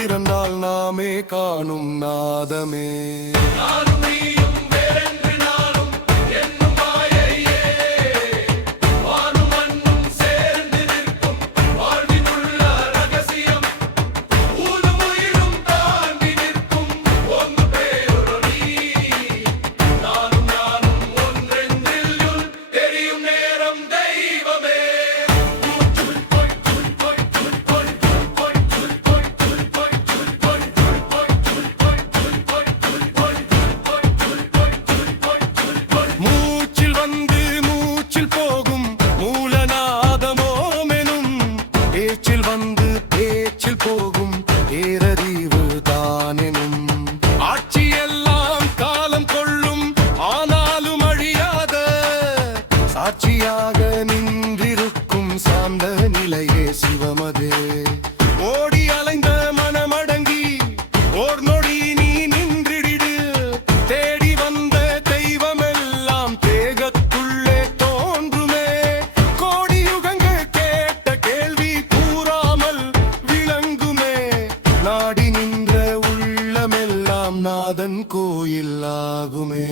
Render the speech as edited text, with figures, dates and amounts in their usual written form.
திறந்தால் நாமே காணும் நாதமே. போகும் பேரறிவு தானெனும் ஆட்சியெல்லாம் காலம் கொள்ளும் ஆனாலும் அழியாத சாட்சியாக நின்றிருக்கும் சார்ந்த நிலையே சிவமதே. ஓடி அலைந்த மனமடங்கி ஓர் நொடி நீ நின்றிடு, தேடி வந்த தெய்வமெல்லாம் தேகத்துள்ளே தோன்றுமே. கோடி யுகங்கள் கேட்ட கேள்வி கூறாமல் நாடி நின்ற உள்ளமெல்லாம் நாதன் கோயில் ஆகுமே.